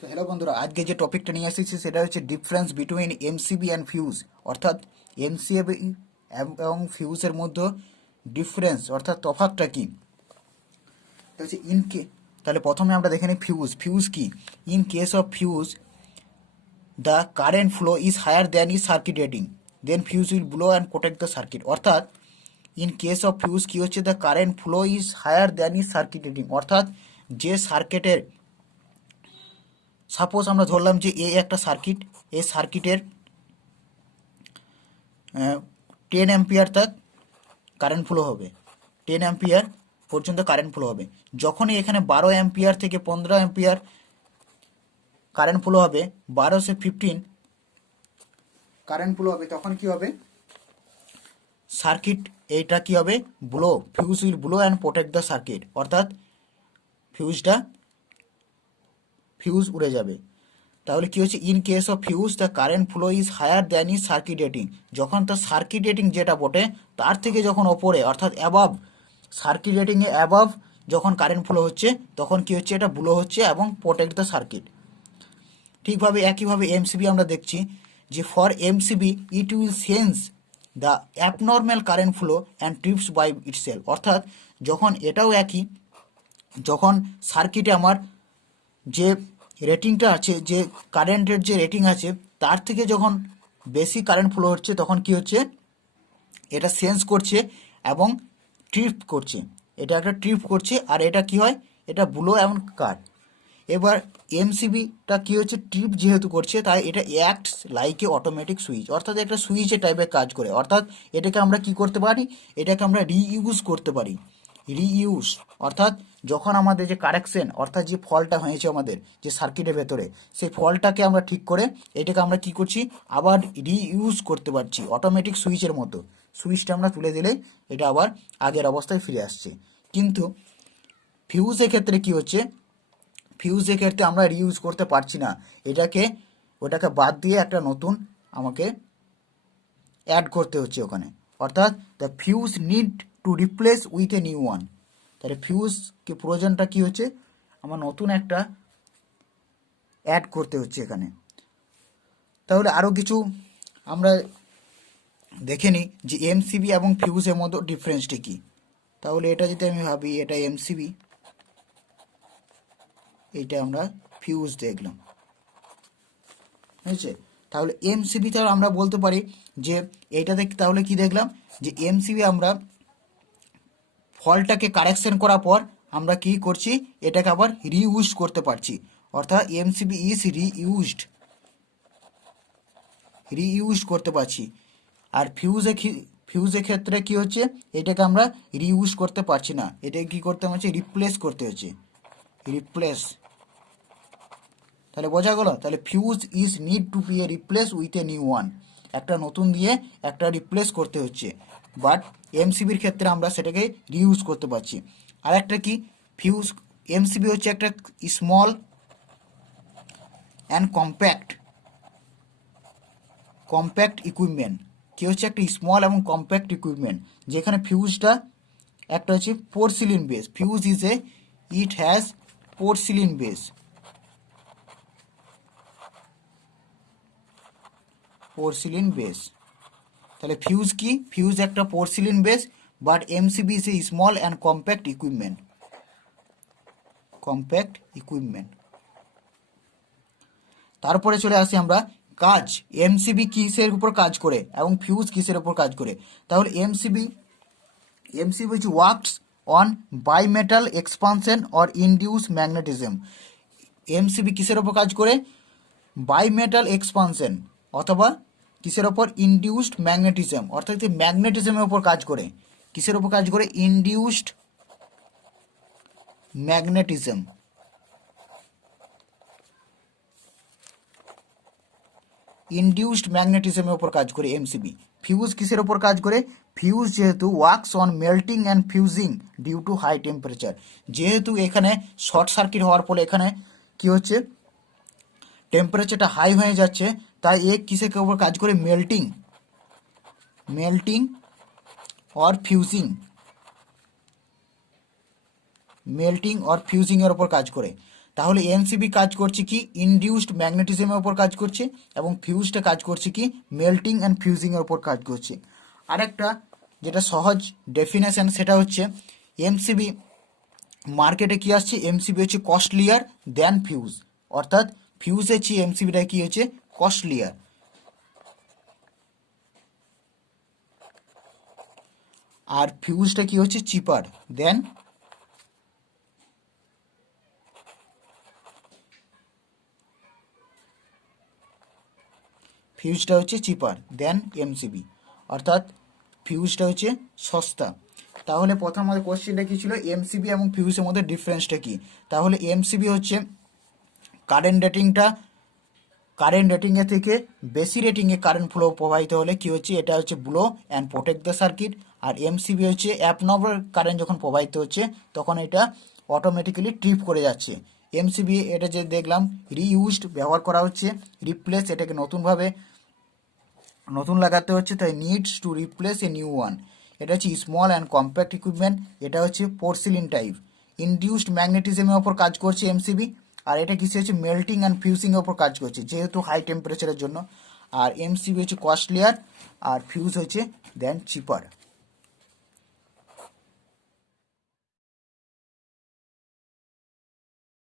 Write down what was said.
তো হ্যালো বন্ধুরা, আজকে যে টপিকটা নিয়ে এসেছি সেটা হচ্ছে difference between MCB and fuse, অর্থাৎ এমসিবি এবং ফিউজের মধ্যে ডিফারেন্স অর্থাৎ তফাৎটা কি। তো হচ্ছে তাহলে প্রথমে আমরা দেখে নিই ফিউজ কি। In case of fuse the current flow is higher than is circuit rating, then fuse will blow and protect the circuit. অর্থাৎ ইন কেস অফ ফিউজ কি হচ্ছে, the current flow is higher than is circuit rating, অর্থাৎ যে সার্কিটের, suppose আমরা ধরলাম যে একটা সার্কিট, এই সার্কিটের 10 অ্যাম্পিয়ার তক কারেন্ট ফ্লো হবে, 10 অ্যাম্পিয়ার পর্যন্ত কারেন্ট ফ্লো হবে। যখনই এখানে 12 অ্যাম্পিয়ার থেকে 15 অ্যাম্পিয়ার কারেন্ট ফ্লো হবে, 12 से 15 কারেন্ট ফ্লো হবে, তখন কি হবে, সার্কিট এইটা কি হবে, fuse will blow and protect the circuit, অর্থাৎ ফিউজ উড়ে যাবে। তাহলে কি হচ্ছে, in case of fuse the current flow is higher than is circuit rating, যখন তার সার্কিট রেটিং যেটা বটে তার থেকে যখন ওপরে অর্থাৎ অ্যাবাভ, সার্কিট রেটিংয়ে অ্যাবাভ যখন কারেন্ট ফ্লো হচ্ছে তখন কি হচ্ছে, এটা ব্লো হচ্ছে এবং প্রোটেক্ট দ্য সার্কিট। ঠিকভাবে একইভাবে এমসিবি আমরা দেখছি যে for MCB it will sense the abnormal current flow and trips by itself, অর্থাৎ যখন এটাও একই, যখন সার্কিটে আমার যে রেটিংটা আছে, যে কারেন্টের যে রেটিং আছে তার থেকে যখন বেশি কারেন্ট ফ্লো হচ্ছে তখন কি হচ্ছে, এটা সেন্স করছে এবং ট্রিপ করছে, এটা একটা ট্রিপ করছে, আর এটা কি হয়, এটা ব্লো এবং কাট। এবার এমসিবিটা কি হচ্ছে, ট্রিপ যেহেতু করছে তাই এটা acts like a automatic switch, অর্থাৎ একটা সুইচের টাইপের কাজ করে, অর্থাৎ এটাকে আমরা কি করতে পারি, এটাকে আমরা রিইউজ করতে পারি। রিইউজ অর্থাৎ যখন আমাদের যে কারেকশন, অর্থাৎ যে ফলটা হয়েছে আমাদের যে সার্কিটের ভেতরে, সেই ফলটাকে আমরা ঠিক করে এটাকে আমরা কি করছি, আবার রিইউজ করতে পারছি, অটোমেটিক সুইচের মতো। সুইচটা আমরা তুলে দিলেই এটা আবার আগের অবস্থায় ফিরে আসছে। কিন্তু ফিউজের ক্ষেত্রে কি হচ্ছে, ফিউজের ক্ষেত্রে আমরা রিইউজ করতে পারছি না, ওটাকে বাদ দিয়ে একটা নতুন আমাকে অ্যাড করতে হচ্ছে ওখানে, অর্থাৎ the fuse need to replace with a new one. তাহলে ফিউজকে প্রয়োজনটা কি হচ্ছে, আমার নতুন একটা অ্যাড করতে হচ্ছে এখানে। তাহলে আরও কিছু আমরা দেখে নিই যে এমসিবি এবং ফিউজের মধ্যে ডিফারেন্সটা কী। তাহলে এটা যদি আমি ভাবি, এটা এমসিবি, এটা আমরা ফিউজ দেখলাম, হয়েছে। তাহলে এমসিবি তাহলে আমরা বলতে পারি যে এইটা তাহলে কি দেখলাম, যে এমসিবি আমরা ফল্টটাকে কারেকশন করার পর আমরা কি করছি, এটাকে আবার রিইউজ করতে পারছি, অর্থাৎ এমসিবি ইজ রিইউজ করতে পারছি। আর ফিউজের ক্ষেত্রে কি হচ্ছে, এটাকে আমরা রিইউজ করতে পারছি না, এটাকে কি করতে হচ্ছে, রিপ্লেস করতে হচ্ছে, রিপ্লেস। তাহলে বোঝা গেল, তাহলে fuse is need to be a replace with a new one, একটা নতুন দিয়ে একটা রিপ্লেস করতে হচ্ছে, বাট এমসিবির ক্ষেত্রে আমরা সেটাকে রিউজ করতে পারছি। আর একটা কি, এমসিবি হচ্ছে একটা স্মল অ্যান্ড কম্প্যাক্ট ইকুইপমেন্ট, কি হচ্ছে একটা স্মল এবং কম্প্যাক্ট ইকুইপমেন্ট, যেখানে ফিউজটা একটা হচ্ছে porcelain base, fuse it has porcelain base, তাহলে ফিউজ কি, ফিউজ একটা porcelain base, but MCB is a small and compact equipment. তারপরে চলে আসি আমরা কাজ, এমসিবি কিসের উপর কাজ করে এবং ফিউজ কিসের উপর কাজ করে। তাহলে MCB which works on bimetal expansion or induced magnetism, MCB কিসের উপর কাজ করে, বাইমেটাল এক্সপানশন অথবা কিসের ওপর, ইনডিউসড ম্যাগনেটিজম, অর্থাৎ ম্যাগনেটিজমের উপর কাজ করে। কিসের উপর কাজ করে, ইনডিউসড ম্যাগনেটিজম, ম্যাগনেটিজমের উপর কাজ করে এমসিবি। ফিউজ কিসের উপর কাজ করে, ফিউজ যেহেতু works on melting and fusing due to high temperature, যেহেতু এখানে শর্ট সার্কিট হওয়ার ফলে এখানে কি হচ্ছে, টেম্পারেচারটা হাই হয়ে যাচ্ছে, তাই কিসের উপর কাজ করে, মেল্টিং অর ফিউজিং এর উপর কাজ করে। তাহলে এমসিবি কাজ করছে কি ইনডিউসড ম্যাগনেটিজমের ওপর কাজ করছে, এবং ফিউজটা কাজ করছে কি মেল্টিং অ্যান্ড ফিউজিংয়ের ওপর কাজ করছে। আরেকটা যেটা সহজ ডেফিনেশন সেটা হচ্ছে এমসিবি মার্কেটে কি আসছে, এমসিবি হচ্ছে কস্টলিয়ার দেন ফিউজ, অর্থাৎ ফিউজের চেয়ে এমসিবিটা কি হচ্ছে কস্টলিয়ার। আর ফিউজটা কি হচ্ছে চিপার দেন ফিউজটা হচ্ছে চিপার দেন এমসিবি, অর্থাৎ ফিউজটা হচ্ছে সস্তা। তাহলে প্রথম আমাদের কোশ্চেনটা কী ছিল, এমসিবি এবং ফিউজের মধ্যে ডিফারেন্সটা কী। তাহলে এমসিবি হচ্ছে কারেন্ট রেটিংয়ের থেকে বেশি রেটিংয়ে কারেন্ট ফ্লো প্রবাহিত হলে কী হচ্ছে, এটা হচ্ছে blow and protect the circuit. আর এমসিবি হচ্ছে অ্যাবনর্মাল কারেন্ট যখন প্রবাহিত হচ্ছে তখন এটা অটোমেটিক্যালি ট্রিপ করে যাচ্ছে। এমসিবি এটা যে দেখলাম রিইউজড ব্যবহার করা হচ্ছে, রিপ্লেস এটাকে নতুন লাগাতে হচ্ছে, তাই needs to replace A new one. এটা হচ্ছে স্মল অ্যান্ড কম্প্যাক্ট ইকুইপমেন্ট, এটা হচ্ছে পোর্সিলিন টাইপ। ইনডিউসড ম্যাগনেটিজমের ওপর কাজ করছে এমসিবি, আর এটা কিসে হচ্ছে মেল্টিং অ্যান্ড ফিউজিংয়ের ওপর কাজ করছে যেহেতু হাই টেম্পারেচারের জন্য। আর এমসিবি হচ্ছে কস্টলিয়ার আর ফিউজ হচ্ছে দেন চিপার।